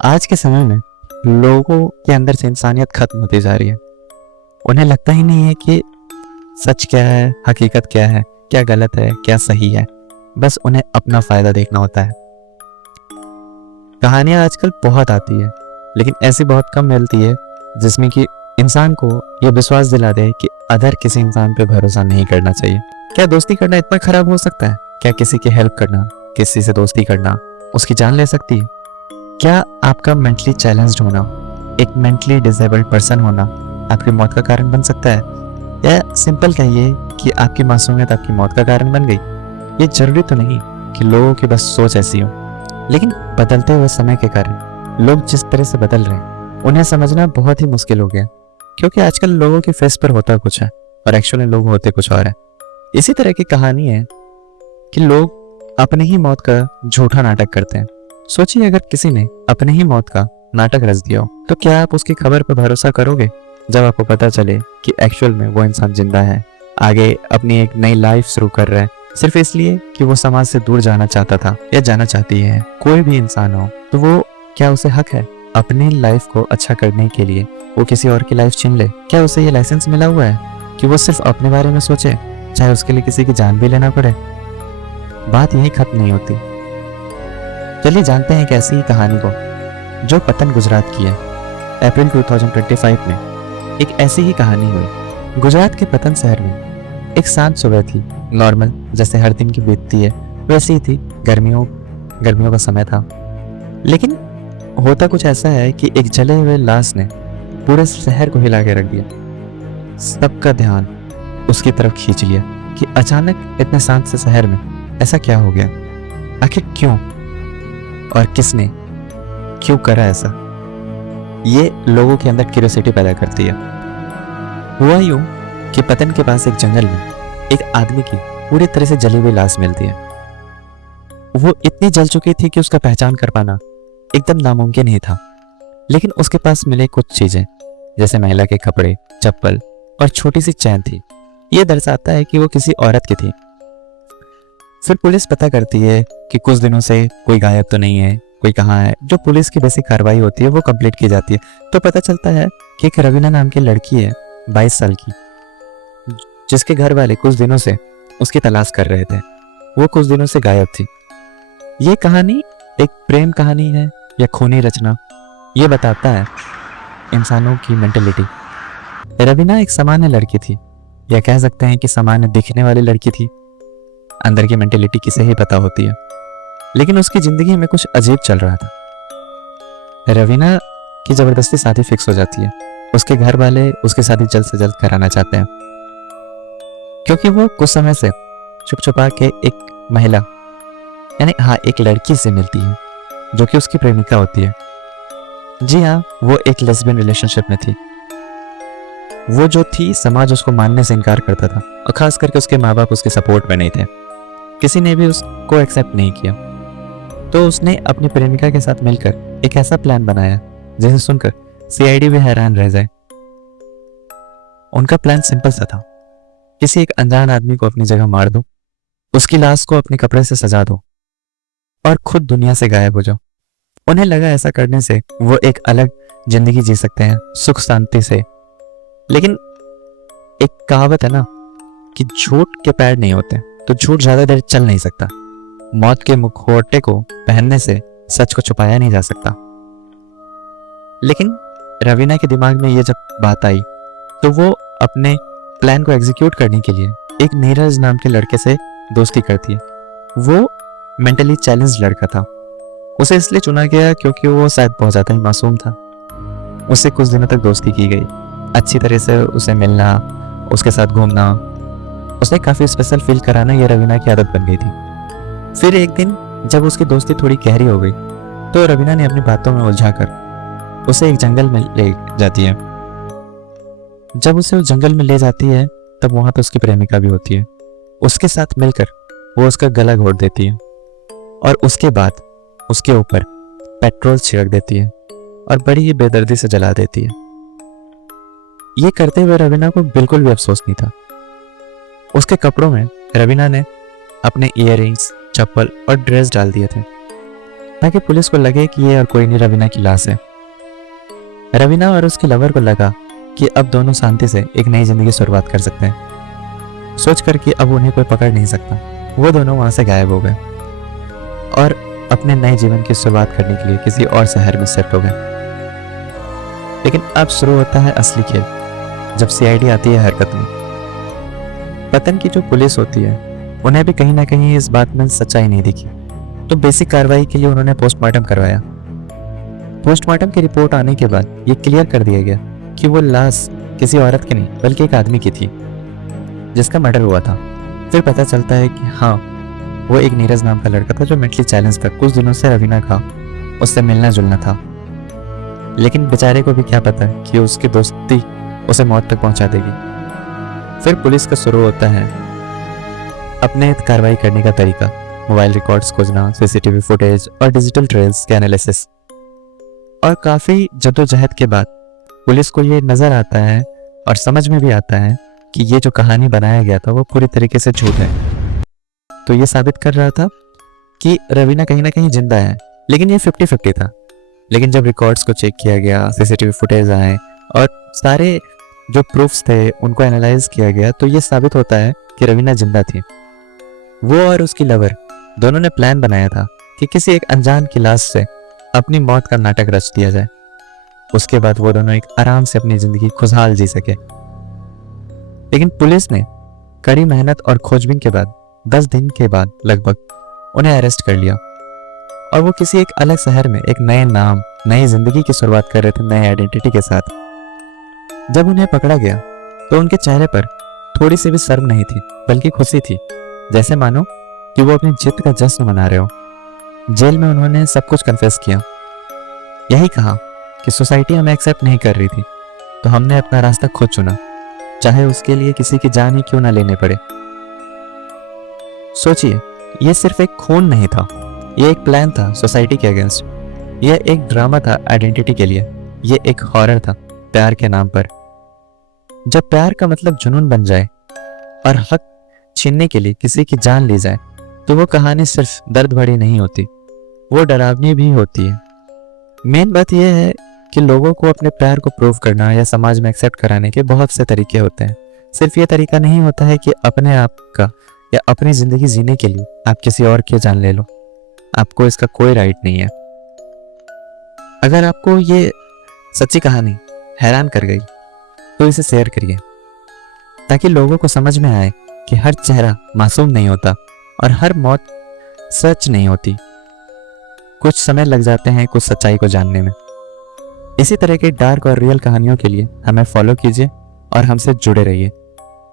आज के समय में लोगों के अंदर से इंसानियत खत्म होती जा रही है। उन्हें लगता ही नहीं है कि सच क्या है, हकीकत क्या है, क्या गलत है, क्या सही है। बस उन्हें अपना फायदा देखना होता है। कहानियां आजकल बहुत आती है, लेकिन ऐसी बहुत कम मिलती है जिसमें कि इंसान को यह विश्वास दिला दे कि अदर किसी इंसान पे भरोसा नहीं करना चाहिए। क्या दोस्ती करना इतना खराब हो सकता है? क्या किसी की हेल्प करना, किसी से दोस्ती करना उसकी जान ले सकती है? क्या आपका मेंटली चैलेंज्ड होना, एक मेंटली डिसेबल्ड पर्सन होना आपकी मौत का कारण बन सकता है? या सिंपल कहिए कि आपकी मासूमियत आपकी मौत का कारण बन गई? ये जरूरी तो नहीं कि लोगों की बस सोच ऐसी हो, लेकिन बदलते हुए समय के कारण लोग जिस तरह से बदल रहे हैं उन्हें समझना बहुत ही मुश्किल हो गया, क्योंकि आजकल लोगों के फेस पर होता कुछ है और एक्चुअली लोग होते कुछ और है। इसी तरह की कहानी है कि लोग अपनी ही मौत का झूठा नाटक करते हैं। सोचिए, अगर किसी ने अपनी ही मौत का नाटक रच दिया हो तो क्या आप उसकी खबर पर भरोसा करोगे जब आपको पता चले कि एक्चुअल में वो इंसान जिंदा है, आगे अपनी एक नई लाइफ शुरू कर रहा है, सिर्फ इसलिए कि वो समाज से दूर जाना चाहता था या जाना चाहती है? कोई भी इंसान हो तो वो क्या उसे हक है अपनी लाइफ को अच्छा करने के लिए वो किसी और की लाइफ छीन ले? क्या उसे ये लाइसेंस मिला हुआ है कि वो सिर्फ अपने बारे में सोचे, चाहे उसके लिए किसी की जान भी लेना पड़े? बात यही खत्म नहीं होती। चलिए जानते हैं एक ऐसी ही कहानी को जो पतन गुजरात की है। अप्रैल 2025 में एक ऐसी ही कहानी हुई। गुजरात के पतन शहर में एक शांत सुबह थी। नॉर्मल जैसे हर दिन की बीतती है वैसी ही थी। गर्मियों का समय था, लेकिन होता कुछ ऐसा है कि एक जले हुए लाश ने पूरे शहर को हिला के रख दिया। सबका ध्यान उसकी तरफ खींच लिया कि अचानक इतने शांत से शहर में ऐसा क्या हो गया, आखिर क्यों और किसने क्यों करा ऐसा? ये लोगों के अंदर क्यूरियोसिटी पैदा करती है। हुआ यूं कि पतन के पास एक जंगल में एक आदमी की पूरी तरह से जली हुई लाश मिलती है। वो इतनी जल चुकी थी कि उसका पहचान कर पाना एकदम नामुमकिन ही था, लेकिन उसके पास मिले कुछ चीजें जैसे महिला के कपड़े, चप्पल और छोटी सी चैन थी। ये दर्शाता है कि वो किसी औरत की थी। फिर पुलिस पता करती है कि कुछ दिनों से कोई गायब तो नहीं है, कोई कहाँ है। जो पुलिस की बेसिक कार्रवाई होती है वो कंप्लीट की जाती है, तो पता चलता है कि एक रवीना नाम की लड़की है 22 साल की, जिसके घर वाले कुछ दिनों से उसकी तलाश कर रहे थे। वो कुछ दिनों से गायब थी। ये कहानी एक प्रेम कहानी है या खूनी रचना, ये बताता है इंसानों की मेंटेलिटी। रवीना एक सामान्य लड़की थी, या कह सकते हैं कि सामान्य दिखने वाली लड़की थी। अंदर की मेंटेलिटी किसे ही पता होती है, लेकिन उसकी जिंदगी में कुछ अजीब चल रहा था। रवीना की जबरदस्ती शादी फिक्स हो जाती है। उसके घर वाले उसकी शादी जल्द से जल्द कराना चाहते हैं, क्योंकि वो कुछ समय से छुप छुपा के एक महिला यानी एक लड़की से मिलती है जो कि उसकी प्रेमिका होती है। जी हाँ, वो एक लेस्बियन रिलेशनशिप में थी। वो जो थी, समाज उसको मानने से इनकार करता था, और खास करके उसके माँ बाप उसके सपोर्ट में नहीं थे। किसी ने भी उसको एक्सेप्ट नहीं किया। तो उसने अपनी प्रेमिका के साथ मिलकर एक ऐसा प्लान बनाया जिसे सुनकर सीआईडी भी हैरान रह जाए। उनका प्लान सिंपल सा था, किसी एक अनजान आदमी को अपनी जगह मार दो, उसकी लाश को अपने कपड़े से सजा दो और खुद दुनिया से गायब हो जाओ। उन्हें लगा ऐसा करने से वो एक अलग जिंदगी जी सकते हैं, सुख शांति से। लेकिन एक कहावत है ना कि झूठ के पैर नहीं होते, तो झूठ ज्यादा देर चल नहीं सकता। मौत के मुखौटे को पहनने से सच को छुपाया नहीं जा सकता। लेकिन रवीना के दिमाग में ये जब बात आई तो वो अपने प्लान को एग्जीक्यूट करने के लिए एक नीरज नाम के लड़के से दोस्ती करती है। वो मेंटली चैलेंज लड़का था। उसे इसलिए चुना गया क्योंकि वो शायद बहुत ज्यादा ही मासूम था। उससे कुछ दिनों तक दोस्ती की गई, अच्छी तरह से उसे मिलना, उसके साथ घूमना, उसे काफी स्पेशल फील कराना ये रवीना की आदत बन गई थी। फिर एक दिन जब उसकी दोस्ती थोड़ी गहरी हो गई तो रवीना ने अपनी बातों में उलझाकर उसे एक जंगल में ले जाती है। जब उसे उस जंगल में ले जाती है तब वहां तो उसकी प्रेमिका भी होती है। उसके साथ मिलकर वो उसका गला घोट देती है और उसके बाद उसके ऊपर पेट्रोल छिड़क देती है और बड़ी ही बेदर्दी से जला देती है। ये करते हुए रवीना को बिल्कुल भी अफसोस नहीं था। उसके कपड़ों में रवीना ने अपने इयररिंग्स, चप्पल और ड्रेस डाल दिए थे। ताकि पुलिस को लगे कि ये और कोई नहीं रवीना की लाश है। रवीना और उसके लवर को लगा कि अब दोनों शांति से एक नई जिंदगी शुरुआत कर सकते हैं। सोच कर कि अब उन्हें कोई पकड़ नहीं सकता, वो दोनों वहां से गायब हो गए और अपने नए जीवन की शुरुआत करने के लिए किसी और शहर में शिफ्ट हो गए। लेकिन अब शुरू होता है असली खेल, जब सीआईडी आती है हरकत में। पतन की जो पुलिस होती है उन्हें भी कहीं ना कहीं इस बात में सच्चाई नहीं दिखी, तो बेसिक कार्रवाई के लिए उन्होंने पोस्टमार्टम करवाया। पोस्टमार्टम की रिपोर्ट आने के बाद ये क्लियर कर दिया गया कि वो लाश किसी औरत की नहीं बल्कि एक आदमी की थी जिसका मर्डर हुआ था। फिर पता चलता है कि हाँ, वो एक नीरज नाम का लड़का था जो मेंटली चैलेंज था। कुछ दिनों से रवीना का उससे मिलना जुलना था, लेकिन बेचारे को भी क्या पता कि उसकी दोस्ती उसे मौत तक पहुंचा देगी। फिर पुलिस का शुरू होता है अपने कार्रवाई करने का तरीका, मोबाइल रिकॉर्ड्स खोजना, सीसीटीवी फुटेज और डिजिटल ट्रेल्स के एनालिसिस। और काफ़ी जद्दोजहद के बाद पुलिस को ये नज़र आता है और समझ में भी आता है कि ये जो कहानी बनाया गया था वो पूरी तरीके से झूठ है। तो ये साबित कर रहा था कि रवीना कहीं ना कहीं जिंदा है, लेकिन ये 50-50 था। लेकिन जब रिकॉर्ड्स को चेक किया गया, सीसीटीवी फुटेज आए और सारे जो प्रूफ्स थे उनको एनालाइज किया गया, तो ये साबित होता है कि रवीना जिंदा थी। वो और उसकी लवर दोनों ने प्लान बनाया था कि किसी एक अनजान की लाश से अपनी मौत का नाटक रच दिया जाए। उसके बाद वो दोनों एक आराम से अपनी जिंदगी खुशहाल जी सके। लेकिन पुलिस ने कड़ी मेहनत और खोजबीन के बाद 10 दिन के बाद लगभग उन्हें अरेस्ट कर लिया और वो किसी एक अलग शहर में एक नए नाम, नई जिंदगी की शुरुआत कर रहे थे, नए आइडेंटिटी के साथ। जब उन्हें पकड़ा गया तो उनके चेहरे पर थोड़ी सी भी शर्म नहीं थी, बल्कि खुशी थी, जैसे मानो कि वो अपनी जीत का जश्न मना रहे हो। जेल में उन्होंने सब कुछ कन्फेस किया, यही कहा कि सोसाइटी हमें एक्सेप्ट नहीं कर रही थी, तो हमने अपना रास्ता खुद चुना, चाहे उसके लिए किसी की जान ही क्यों ना लेने पड़े। सोचिए, ये सिर्फ एक खून नहीं था, ये एक प्लान था सोसाइटी के अगेंस्ट। यह एक ड्रामा था आइडेंटिटी के लिए, ये एक हॉरर था प्यार के नाम पर। जब प्यार का मतलब जुनून बन जाए और हक छीनने के लिए किसी की जान ली जाए, तो वो कहानी सिर्फ दर्द भरी नहीं होती, वो डरावनी भी होती है। मेन बात यह है कि लोगों को अपने प्यार को प्रूव करना या समाज में एक्सेप्ट कराने के बहुत से तरीके होते हैं। सिर्फ ये तरीका नहीं होता है कि अपने आप का या अपनी जिंदगी जीने के लिए आप किसी और की जान ले लो। आपको इसका कोई राइट नहीं है। अगर आपको ये सच्ची कहानी हैरान कर गई तो इसे शेयर करिए, ताकि लोगों को समझ में आए कि हर चेहरा मासूम नहीं होता और हर मौत सच नहीं होती। कुछ समय लग जाते हैं कुछ सच्चाई को जानने में। इसी तरह के डार्क और रियल कहानियों के लिए हमें फॉलो कीजिए और हमसे जुड़े रहिए।